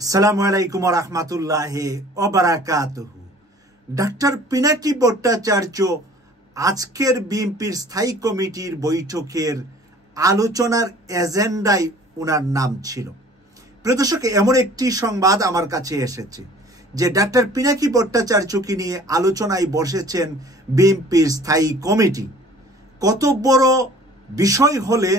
আসসালামু আলাইকুম ওয়া রাহমাতুল্লাহি ওয়া বারাকাতুহু। ডাক্তার পিনাকি ভট্টাচার্য আজকের বিএনপির স্থায়ী কমিটির বৈঠকের আলোচনার এজেন্ডায় ওনার নাম ছিল। প্রিয় দর্শক, এমন একটি সংবাদ আমার কাছে এসেছে যে ডাক্তার পিনাকি ভট্টাচার্যকে নিয়ে আলোচনায় বসেছেন বিএনপির স্থায়ী কমিটি। কত বড় বিষয় হলে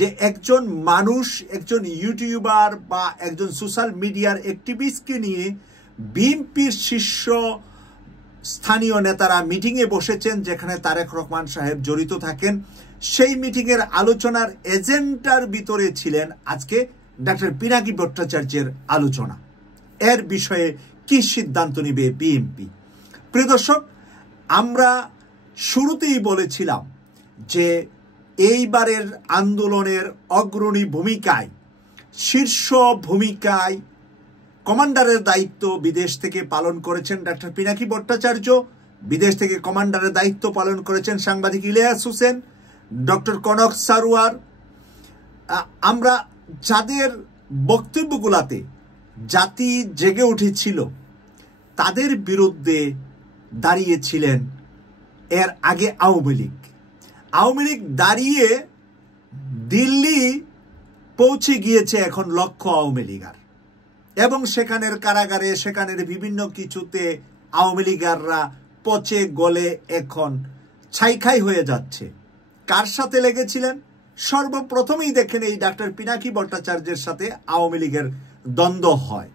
যে একজন মানুষ, একজন ইউটিউবার বা একজন সোশ্যাল মিডিয়ার অ্যাক্টিভিস্টকে নিয়ে বিএনপির শীর্ষ স্থানীয় নেতারা মিটিংয়ে বসেছেন, যেখানে তারেক রহমান সাহেব জড়িত থাকেন। সেই মিটিংয়ের আলোচনার এজেন্ডার ভিতরে ছিলেন আজকে ডাক্তার পিনাকি ভট্টাচার্যের আলোচনা। এর বিষয়ে কি সিদ্ধান্ত নেবে বিএনপি? প্রিয় দর্শক, আমরা শুরুতেই বলেছিলাম যে এইবারের আন্দোলনের অগ্রণী ভূমিকায়, শীর্ষ ভূমিকায় কমান্ডারের দায়িত্ব বিদেশ থেকে পালন করেছেন ডাক্তার পিনাকি ভট্টাচার্য। বিদেশ থেকে কমান্ডারের দায়িত্ব পালন করেছেন সাংবাদিক ইলিয়াস হোসেন, ডক্টর কনক সারোয়ার। আমরা যাদের বক্তব্যগুলাতে জাতি জেগে উঠেছিল, তাদের বিরুদ্ধে দাঁড়িয়েছিলেন এর আগে আওয়ামী লীগ। আওয়ামী লীগ দাঁড়িয়ে দিল্লি পৌঁছে গিয়েছে এখন লক্ষ্য আওয়ামী লীগার, এবং সেখানের কারাগারে, সেখানের বিভিন্ন কিছুতে আওয়ামী লীগাররা পচে গলে এখন ছাইখাই হয়ে যাচ্ছে। কার সাথে লেগেছিলেন? সর্বপ্রথমেই দেখেন এই ডাক্তার পিনাকি ভট্টাচার্যের সাথে আওয়ামী লীগের দ্বন্দ্ব হয়।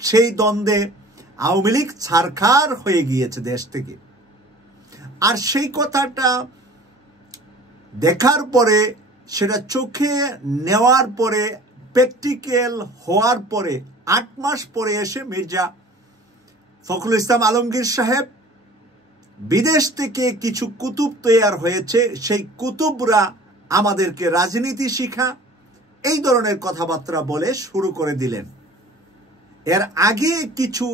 সেই দ্বন্দ্বে আওয়ামী লীগ ছারখার হয়ে গিয়েছে দেশ থেকে। আর সেই কথাটা দেখার পরে, সেটা চোখে নেওয়ার পরে, প্র্যাকটিক্যাল হওয়ার পরে 8 মাস পরে এসে মির্জা ফখরুল ইসলাম আলমগীর সাহেব বিদেশ থেকে কিছু কুতুব তৈরি হয়েছে, সেই কুতুবরা আমাদেরকে রাজনীতি শিখা, এই ধরনের কথাবার্তা বলে শুরু করে দিলেন। এর আগে কিছু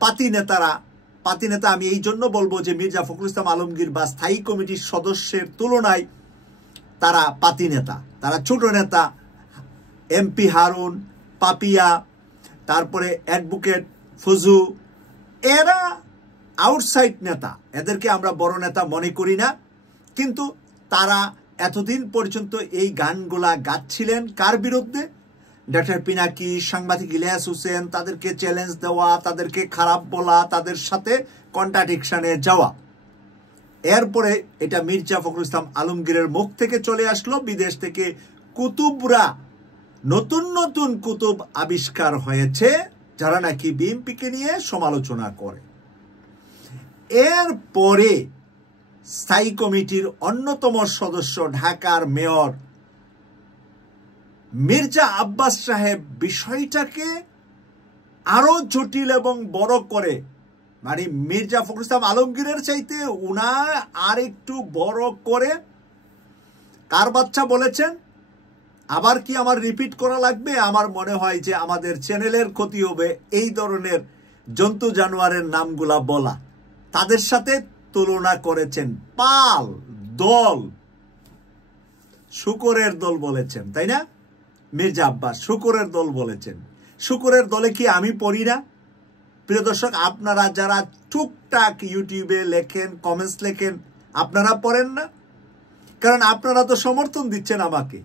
পাতি নেতা, আমি এই জন্য বলবো যে মির্জা ফখরুল ইসলাম আলমগীর বা স্থায়ী কমিটির সদস্যের তুলনায় তারা পাতি নেতা, তারা ছোট নেতা। এমপি হারুন, পাপিয়া, তারপরে অ্যাডভোকেট ফজু, এরা আউটসাইড নেতা, এদেরকে আমরা বড় নেতা মনে করি না। কিন্তু তারা এতদিন পর্যন্ত এই গানগুলা গাচ্ছিলেন কার বিরুদ্ধে? ডাক্তার পিনাকি, সাংবাদিক ইলিয়াস হোসেন, তাদেরকে চ্যালেঞ্জ দেওয়া, তাদেরকে খারাপ বলা, তাদের সাথে কন্ট্রাডিকশনে যাওয়া। এরপরে এটা মির্জা ফখরুল ইসলাম আলমগীরের মুখ থেকে চলে আসলো, বিদেশ থেকে কুতুবরা, নতুন নতুন কুতুব আবিষ্কার হয়েছে যারা নাকি বিএনপিকে নিয়ে সমালোচনা করে। এরপরে স্থায়ী কমিটির অন্যতম সদস্য ঢাকার মেয়র মির্জা আব্বাস সাহেব বিষয়টাকে আরো জটিল এবং বড় করে, মানে মির্জা ফখরুল ইসলাম আলমগীরের চাইতে উনা আর একটু বড় করে কার বাচ্চা বলেছেন। আবার কি আমার রিপিট করা লাগবে? আমার মনে হয় যে আমাদের চ্যানেলের ক্ষতি হবে এই ধরনের জন্তু জানোয়ারের নামগুলা বলা। তাদের সাথে তুলনা করেছেন পাল, দল, শুকরের দল বলেছেন, তাই না? মির্জা আব্বাস শুকরের দল বলেছেন। শুকরের দলে কি আমি পড়ি না? প্রিয় দর্শক, আপনারা যারা টুকটাক ইউটিউবে লেখেন, কমেন্টস লেখেন, আপনারা পড়েন না? কারণ আপনারা তো সমর্থন দিচ্ছেন আমাকে,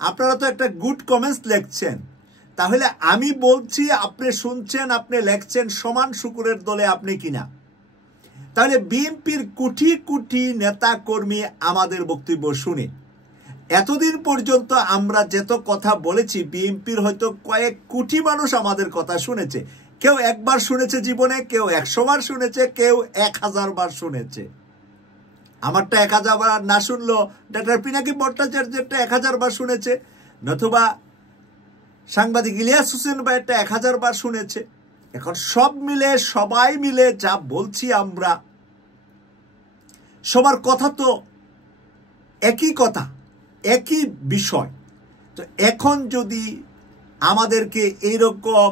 আপনারা তো একটা গুড কমেন্টস লিখছেন। তাহলে আমি বলছি, আপনি শুনছেন, আপনি লেখছেন, সমান শুকুরের দলে আপনি কিনা? তাহলে বিএনপির কোটি কোটি নেতা কর্মী আমাদের বক্তব্য শুনে, এতদিন পর্যন্ত আমরা যত কথা বলেছি, বিএনপির হয়তো কয়েক কোটি মানুষ আমাদের কথা শুনেছে। কেউ একবার শুনেছে জীবনে, কেউ 100 বার শুনেছে, কেউ 1000 বার শুনেছে। আমারটা 1000 বার না শুনলো, ডাক্তার পিনাকি ভট্টাচার্যেরটা 1000 বার শুনেছে, নতুবা সাংবাদিক ইলিয়াস হোসেন ভাইয়েরটা 1000 বার শুনেছে। এখন সব মিলে, সবাই মিলে যা বলছি আমরা, সবার কথা তো একই কথা, একই বিষয়। তো এখন যদি আমাদেরকে এইরকম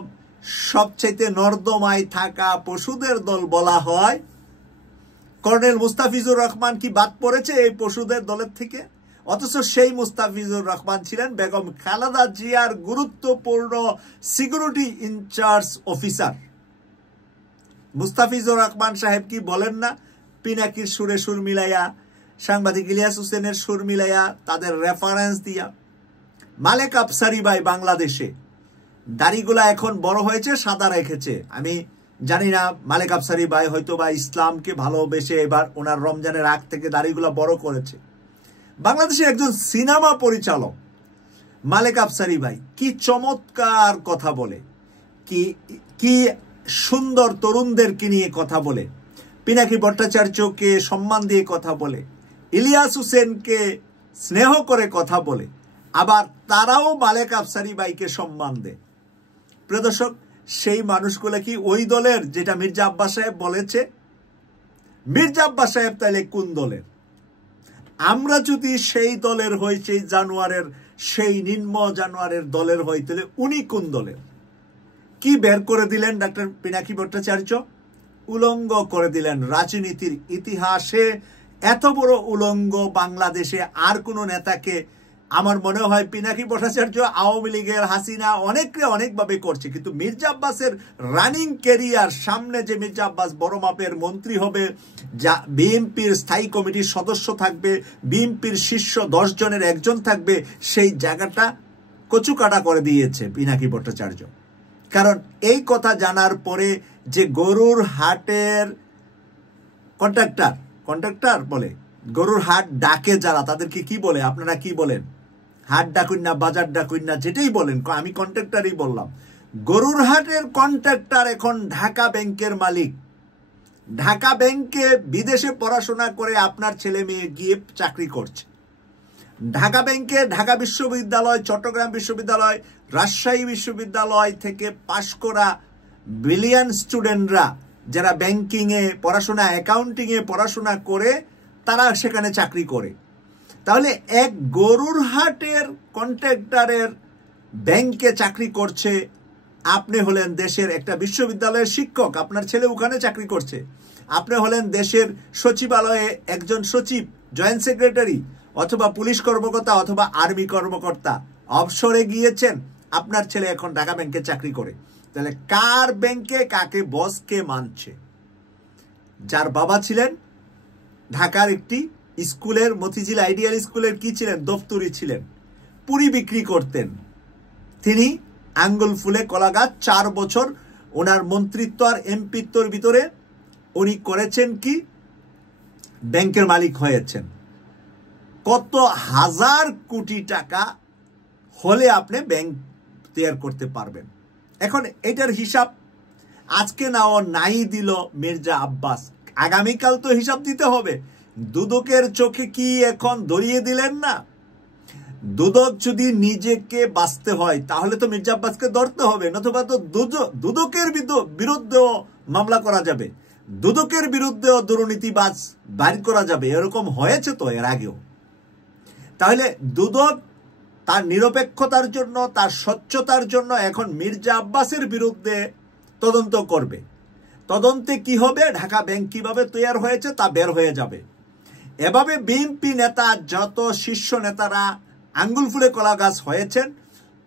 সবচাইতে নর্দমায় থাকা পশুদের দল বলা হয়, কর্নেল মুস্তাফিজুর রহমান কি বাদ পড়েছে এই পশুদের দলের থেকে? অথচ সেই মুস্তাফিজুর রহমান ছিলেন বেগম খালেদা জিয়ার গুরুত্বপূর্ণ security incharge officer. Mustafizur Rahman Saheb কি বলেন না, পিনাকির সুরে সুর মিলাইয়া, সাংবাদিক ইলিয়াস হোসেনের সুর মিলাইয়া, তাদের রেফারেন্স দিয়া, মালেক আফসারি ভাই বাংলাদেশে দাড়িগুলা এখন বড় হয়েছে, সাদা রেখেছে। আমি জানি না, মালেক আফসারি ভাই হয়তো বা ইসলামকে ভালোবেসে এবার ওনার রমজানের আগ থেকে দাড়িগুলা বড় করেছে। বাংলাদেশের একজন সিনেমা পরিচালক মালেক আফসারি ভাই কি চমৎকার কথা বলে, কি সুন্দর তরুণদেরকে নিয়ে কথা বলে, পিনাকি ভট্টাচার্যকে সম্মান দিয়ে কথা বলে, ইলিয়াস হোসেনকে স্নেহ করে কথা বলে, আবার তারাও মালেক আফসারি ভাইকে সম্মান দেয়। প্রিয় দর্শক, সেই মানুষগুলো কি ওই দলের যেটা মির্জা আব্বাস সাহেব বলেছে? মির্জা আব্বাস সাহেব তাহলে কোন দলের? আমরা যদি সেই দলের হই, সেই জানোয়ারের, সেই নিম্ন জানোয়ারের দলের হই, তাহলে উনি কোন দলের? কি বের করে দিলেন ডক্টর পিনাকি ভট্টাচার্য? উলঙ্গ করে দিলেন। রাজনীতির ইতিহাসে এত বড় উলঙ্গ বাংলাদেশে আর কোন নেতাকে, আমার মনে হয় পিনাকি ভট্টাচার্য, আওয়ামী লীগের হাসিনা অনেকভাবে করছে, কিন্তু মির্জা আব্বাসের রানিং ক্যারিয়ার, সামনে যে মির্জা আব্বাস বড় মাপের মন্ত্রী হবে, যা বিএনপির স্থায়ী কমিটির সদস্য থাকবে, বিএনপির শীর্ষ 10 জনের একজন থাকবে, সেই জায়গাটা কচুকাটা করে দিয়েছে পিনাকি ভট্টাচার্য। কারণ এই কথা জানার পরে যে গরুর হাটের কন্ট্রাক্টর বলে, গরুর হাট ডাকে যারা, তাদেরকে কি বলে? আপনারা কি বলেন? হাট ডাকুন না, বাজার ডাকুন না, যেটাই বলেন, আমি কন্ট্রাক্টরই বললাম। গরুর হাটের কন্ট্রাক্টর এখন ঢাকা ব্যাংকের মালিক। ঢাকা ব্যাংকে বিদেশে পড়াশোনা করে আপনার ছেলে মেয়ে গিয়ে চাকরি করছে। ঢাকা ব্যাংকে ঢাকা বিশ্ববিদ্যালয়, চট্টগ্রাম বিশ্ববিদ্যালয়, রাজশাহী বিশ্ববিদ্যালয় থেকে পাশ করা ব্রিলিয়ান্ট স্টুডেন্টরা যারা ব্যাংকিংয়ে পড়াশোনা, অ্যাকাউন্টিংয়ে পড়াশোনা করে, তারা সেখানে চাকরি করে। তাহলে এক গরুর হাটের কন্ট্রাক্টরের ব্যাংকে চাকরি করছে, আপনি হলেন দেশের একটা বিশ্ববিদ্যালয়ের শিক্ষক, আপনার ছেলে ওখানে চাকরি করছে। আপনি হলেন দেশের সচিবালয়ে একজন সচিব, জয়েন্ট সেক্রেটারি, অথবা পুলিশ কর্মকর্তা, অথবা আর্মি কর্মকর্তা, অবসরে গিয়েছেন, আপনার ছেলে এখন ঢাকা ব্যাংকে চাকরি করে। তাহলে কার ব্যাংকে কাকে বসকে মানছে? যার বাবা ছিলেন ঢাকার একটি স্কুলের, মতিঝিল আইডিয়াল স্কুলের কি ছিলেন? দফতরি ছিলেন, পুরি বিক্রি করতেন। তিনি আঙ্গুল ফুলে কলা গাছ, 4 বছর ওনার মন্ত্রিত্ব আর এমপিত্বর ভিতরে উনি করেছেন কি? ব্যাংকের মালিক হয়েছেন। কত হাজার কোটি টাকা হলে আপনি ব্যাংক তৈরি করতে পারবেন? এখন এটার হিসাব আজকে নাও নাই দিল মির্জা আব্বাস, আগামীকাল তো হিসাব দিতে হবে। দুদকের চোখে কি এখন ধরিয়ে দিলেন না? দুদক যদি নিজেকে বাঁচতে হয় তাহলে তো মির্জা আব্বাসকে ধরতে হবে, নতুবা তো দুদকের বিরুদ্ধেও মামলা করা যাবে, দুদকের বিরুদ্ধেও দুর্নীতিবাজ বাইর করা যাবে। এরকম হয়েছে তো এর আগেও। তাহলে দুদক তার নিরপেক্ষতার জন্য, তার স্বচ্ছতার জন্য এখন মির্জা আব্বাসের বিরুদ্ধে তদন্ত করবে। তদন্তে কি হবে? ঢাকা ব্যাংক কিভাবে তৈরি হয়েছে তা বের হয়ে যাবে। এভাবে বিএনপি নেতা, যত শীর্ষ নেতারা আঙ্গুল ফুলে কলা গাছ হয়েছেন,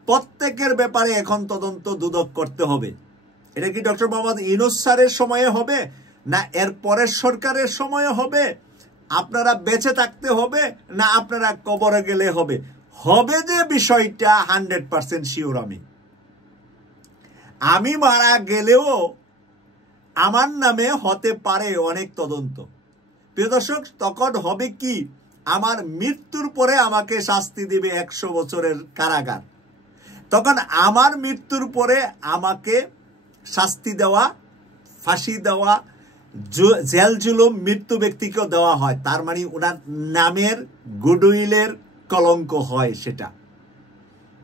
প্রত্যেকের ব্যাপারে এখন তদন্ত দুদক করতে হবে। এটা কি ডক্টর মোহাম্মদ ইউনূস স্যারের সময়ে হবে, না এর পরের সরকারের সময়ে হবে? আপনারা বেঁচে থাকতে হবে, না আপনারা কবরে গেলে হবে? হবে যে বিষয়টা 100% শিওর। আমি মারা গেলেও আমার নামে হতে পারে অনেক তদন্ত। প্রিয় দর্শক, তখন হবে কি? আমার মৃত্যুর পরে আমাকে শাস্তি দিবে 100 বছরের কারাগার। তখন আমার মৃত্যুর পরে আমাকে শাস্তি দেওয়া, ফাঁসি দেওয়া, জেল জুলুম মৃত্যু ব্যক্তিকেও দেওয়া হয়। তার মানে ওনার নামের গুডউইলের কলঙ্ক হয় সেটা।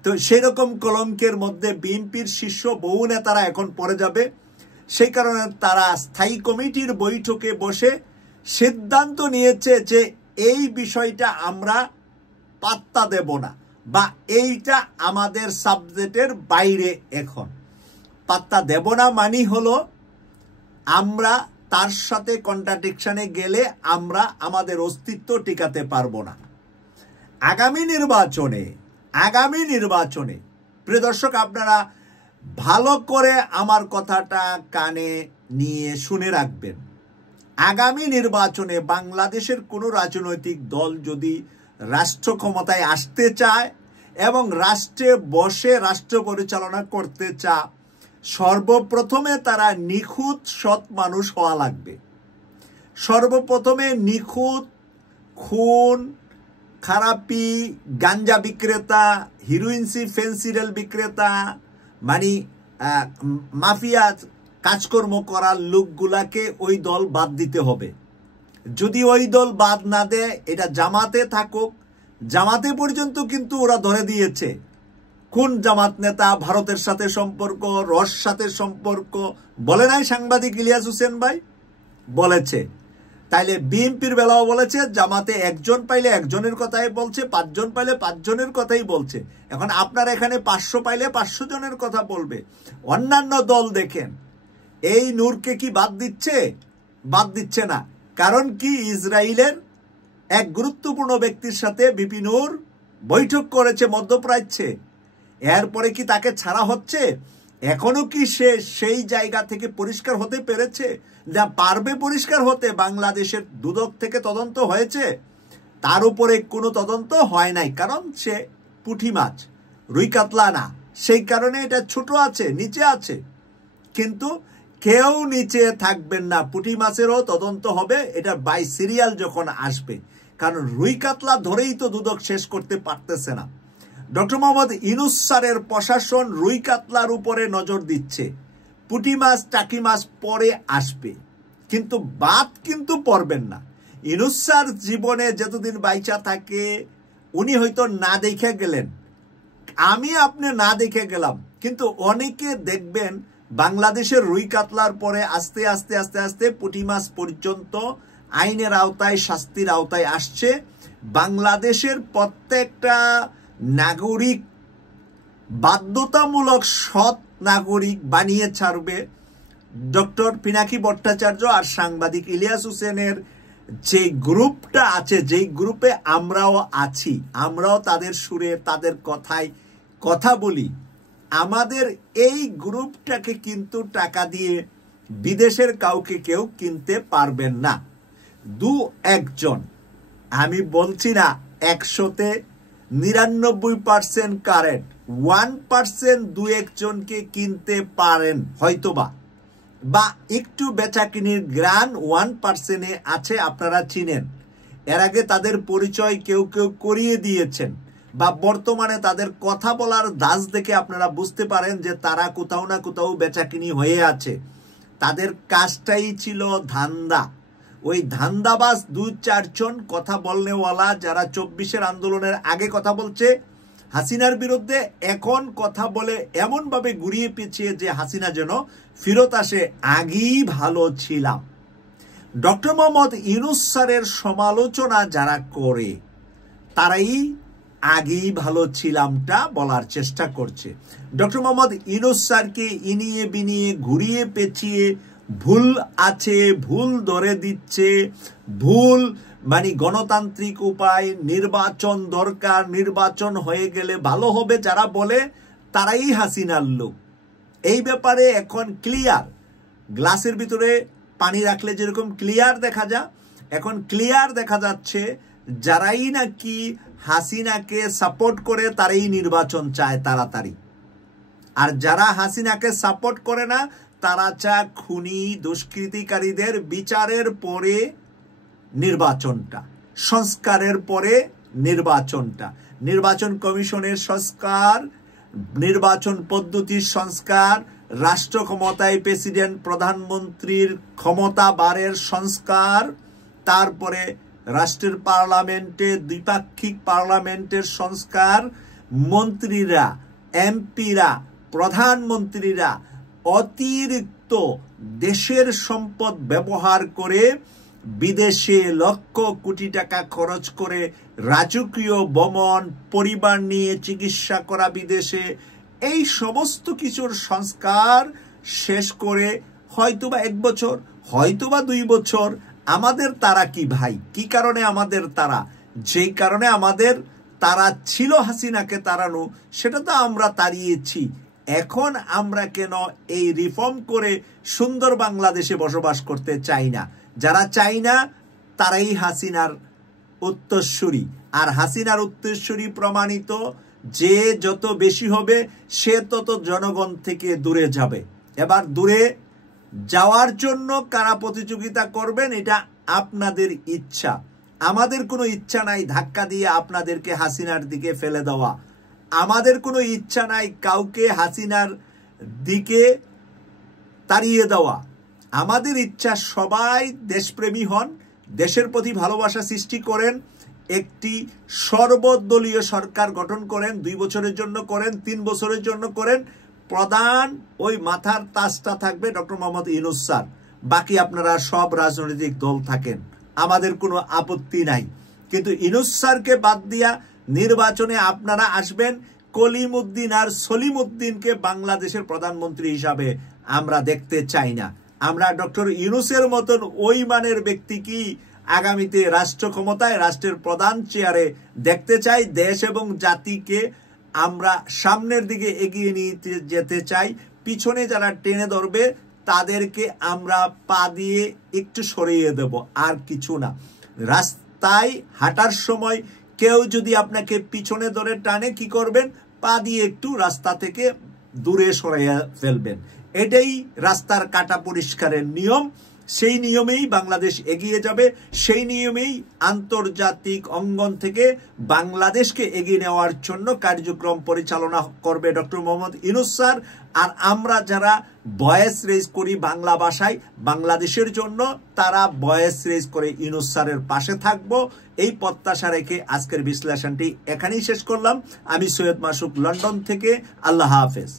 তো সেরকম কলঙ্কের মধ্যে বিএনপির শীর্ষ বহু নেতারা এখন পড়ে যাবে। সেই কারণে তারা স্থায়ী কমিটির বৈঠকে বসে সিদ্ধান্ত নিয়েছে যে এই বিষয়টা আমরা পাত্তা দেব না, বা এইটা আমাদের সাবজেক্টের বাইরে। এখন পাত্তা দেব না মানে হলো আমরা তার সাথে কন্ট্রাডিকশনে গেলে আমরা আমাদের অস্তিত্ব টিকাতে পারবো না। আগামী নির্বাচনে প্রিয় দর্শক, আপনারা ভালো করে আমার কথাটা কানে নিয়ে শুনে রাখবেন। আগামী নির্বাচনে বাংলাদেশের কোনো রাজনৈতিক দল যদি রাষ্ট্র ক্ষমতায় আসতে চায় এবং রাষ্ট্রে বসে রাষ্ট্র পরিচালনা করতে চায়, সর্বপ্রথমে তারা নিখুঁত সৎ মানুষ হওয়া লাগবে। সর্বপ্রথমে নিখুঁত, খুন খারাপি, গাঞ্জা বিক্রেতা, হিরোইনসি ফেন্সিডেল বিক্রেতা, মানে মাফিয়া কাজকর্ম করার লোকগুলাকে ওই দল বাদ দিতে হবে। যদি ওই দল বাদ না দেয়, এটা জামাতে থাকুক, জামাতে পর্যন্ত কিন্তু ওরা ধরে দিয়েছে কোন জামাত নেতা ভারতের সাথে সম্পর্ক, রস সাথে সম্পর্ক, বলে নাই সাংবাদিক ইলিয়াস হোসেন ভাই? বলেছে। তাইলে বিএনপির বেলাও বলেছে, জামাতে একজন পাইলে একজনের কথাই বলছে, 5 জন পাইলে 5 জনের কথাই বলছে। এখন আপনার এখানে 500 পাইলে 500 জনের কথা বলবে। অন্যান্য দল দেখেন, এই নূরকে কি বাদ দিচ্ছে? বাদ দিচ্ছে না। কারণ কি, ইসরায়েলের এক গুরুত্বপূর্ণ ব্যক্তির সাথে বিপি নূর বৈঠক করেছে মধ্যপ্রাচ্যে। এরপরে কি তাকে ছাড়া হচ্ছে? এখনো কি সে সেই জায়গা থেকে পরিষ্কার হতে পেরেছে? যা পারবে পরিষ্কার হতে। বাংলাদেশের দুদক থেকে তদন্ত হয়েছে, তার উপরে কোনো তদন্ত হয় নাই, কারণ সে পুঁটি মাছ, রুই কাতলা না। সেই কারণে এটা ছোট আছে, নিচে আছে। কিন্তু কেউ নিচে থাকবেন না, পুঁটি মাছেরও তদন্ত হবে, এটা বাই সিরিয়াল যখন আসবে। কারণ রুই কাতলা ধরেই তো দুদক শেষ করতে পারতেছে না। ডক্টর মোহাম্মদ ইউনূস স্যারের প্রশাসন রুই কাতলার উপরে নজর দিচ্ছে, পুঁটি মাছ টাকি মাছ পরে আসবে, কিন্তু বাদ কিন্তু পড়বেন না। ইউনূস স্যার জীবনে যতদিন বাইচা থাকে, উনি হয়তো না দেখে গেলেন, আমি আপনি না দেখে গেলাম, কিন্তু অনেকে দেখবেন বাংলাদেশের রুই কাতলার পরে আস্তে আস্তে আস্তে আস্তে পুঁটি মাছ পর্যন্ত আইনের আওতায়, শাস্তির আওতায় আসছে। বাংলাদেশের প্রত্যেকটা নাগরিক বাধ্যতামূলক সৎ নাগরিক বানিয়ে ছাড়বে ডক্টর পিনাকি ভট্টাচার্য আর সাংবাদিক ইলিয়াস হোসেনের যে গ্রুপটা আছে, যেই গ্রুপে আমরাও আছি, আমরাও তাদের সুরে তাদের কথায় কথা বলি। আমাদের এই গ্রুপটাকে কিন্তু টাকা দিয়ে বিদেশের কাউকে কেউ কিনতে পারবেন না। 2-1 আমি বলছি না 100-তে 99% কারেক্ট, 1% 2-1 জনকে কিনতে পারেন হয়তোবা, বা একটু বেচাকিনির গ্রান 1% আছে, আপনারা চিনেন। এর আগে তাদের পরিচয় কেউ কেউ করিয়ে দিয়েছেন, বা বর্তমানে তাদের কথা বলার দাস দেখে আপনারা বুঝতে পারেন যে তারা কোথাও না কোথাও বেচাকিনি হয়ে আছে। তাদের কাজটাই ছিল ধান্দা। ওই ধান্দাবাজ 2-4 জন কথা বলনেওয়ালা, যারা 24-এর আন্দোলনের আগে কথা বলছে হাসিনার বিরুদ্ধে, এখন কথা বলে এমনভাবে ঘুরিয়ে পেঁচিয়ে যে হাসিনা যেন ফিরত আসে, আগেই ভালো ছিলাম। ডক্টর মোহাম্মদ ইউনূস স্যারের সমালোচনা যারা করে, তারাই আগেই ভালো ছিলামটা বলার চেষ্টা করছে। ডক্টর মোহাম্মদ ইউনূস স্যারকে ইনিয়ে বিনিয়ে ঘুরিয়ে পেঁচিয়ে ভুল আছে, ভুল ধরে দিচ্ছে, ভুল মানে গণতান্ত্রিক উপায়, নির্বাচন দরকার, নির্বাচন হয়ে গেলে ভালো হবে যারা বলে, তারাই হাসিনার লোক। এই ব্যাপারে এখন ক্লিয়ার। গ্লাসের ভিতরে পানি রাখলে যেরকম ক্লিয়ার দেখা যায়, এখন ক্লিয়ার দেখা যাচ্ছে যারাই নাকি হাসিনাকে সাপোর্ট করে তারাই নির্বাচন চায় তাড়াতাড়ি, আর যারা হাসিনাকে সাপোর্ট করে না তারা চায় খুনি দুষ্কৃতিকারীদের বিচারের পরে নির্বাচনটা, সংস্কারের পরে নির্বাচনটা, নির্বাচন কমিশনের সংস্কার, নির্বাচন পদ্ধতির সংস্কার, রাষ্ট্র ক্ষমতায় প্রেসিডেন্ট প্রধানমন্ত্রীর ক্ষমতা বাড়ের সংস্কার, তারপরে রাষ্ট্রের পার্লামেন্টে দ্বিপাক্ষিক পার্লামেন্টের সংস্কার, মন্ত্রীরা, এমপিরা, প্রধানমন্ত্রীরা অতিরিক্ত দেশের সম্পদ ব্যবহার করে বিদেশে লক্ষ কোটি টাকা খরচ করে রাজকীয় ভ্রমণ, পরিবার নিয়ে চিকিৎসা করা বিদেশে, এই সমস্ত কিছুর সংস্কার শেষ করে হয়তোবা 1 বছর, হয়তোবা 2 বছর। আমাদের তারা কি ভাই? কি কারণে আমাদের তারা? যেই কারণে আমাদের তারা ছিল হাসিনাকে তাড়ানো, সেটা তো আমরা তাড়িয়েছি। এখন আমরা কেন এই রিফর্ম করে সুন্দর বাংলাদেশে বসবাস করতে চাই না? যারা চাই না তারাই হাসিনার উত্তরসূরি। আর হাসিনার উত্তরসূরি প্রমাণিত, যে যত বেশি হবে সে তত জনগণ থেকে দূরে যাবে। এবার দূরে যাওয়ার জন্য কারা প্রতিযোগিতা করবেন এটা আপনাদের ইচ্ছা। আমাদের কোনো ইচ্ছা নাই ধাক্কা দিয়ে আপনাদেরকে হাসিনার দিকে ফেলে দেওয়া। আমাদের কোনো ইচ্ছা নাই কাউকে হাসিনার দিকে তাড়িয়ে দেওয়া। আমাদের ইচ্ছা সবাই দেশপ্রেমী হন, দেশের প্রতি ভালোবাসা সৃষ্টি করেন, একটি সর্বদলীয় সরকার গঠন করেন, 2 বছরের জন্য করেন, 3 বছরের জন্য করেন। প্রধান ওই মাথার তাজটা থাকবে ডক্টর মোহাম্মদ ইউনূস স্যার, বাকি আপনারা সব রাজনৈতিক দল থাকেন, আমাদের কোনো আপত্তি নাই। কিন্তু ইউনূস স্যারকে বাদ দিয়া নির্বাচনে আপনারা আসবেন, কলিম উদ্দিন আর সলিম উদ্দিনকে বাংলাদেশের প্রধানমন্ত্রী হিসাবে আমরা দেখতে চাই না। আমরা ডক্টর ইউনূসের মতন ওই মানের ব্যক্তি কি আগামীতে রাষ্ট্র ক্ষমতায়, রাষ্ট্রের প্রধান চেয়ারে দেখতে চাই। দেশ এবং জাতিকে আমরা সামনের দিকে এগিয়ে নিয়ে যেতে চাই। পিছনে যারা টেনে ধরবে তাদেরকে আমরা পা দিয়ে একটু সরিয়ে দেব, আর কিছু না। রাস্তায় হাঁটার সময় কেউ যদি আপনাকে পিছনে ধরে টানে, কি করবেন? পা দিয়ে একটু রাস্তা থেকে দূরে সরিয়ে ফেলবেন। এটাই রাস্তার কাটা পরিষ্কারের নিয়ম। সেই নিয়মেই বাংলাদেশ এগিয়ে যাবে, সেই নিয়মেই আন্তর্জাতিক অঙ্গন থেকে বাংলাদেশকে এগিয়ে নেওয়ার জন্য কার্যক্রম পরিচালনা করবে ডক্টর মোহাম্মদ ইউনূস স্যার। আর আমরা যারা ভয়েস রেজ করি বাংলা ভাষায় বাংলাদেশের জন্য, তারা ভয়েস রেজ করে ইউনূস স্যারের পাশে থাকবো, এই প্রত্যাশা রেখে আজকের বিশ্লেষণটি এখানেই শেষ করলাম। আমি সৈয়দ মাসুক, লন্ডন থেকে। আল্লাহ হাফেজ।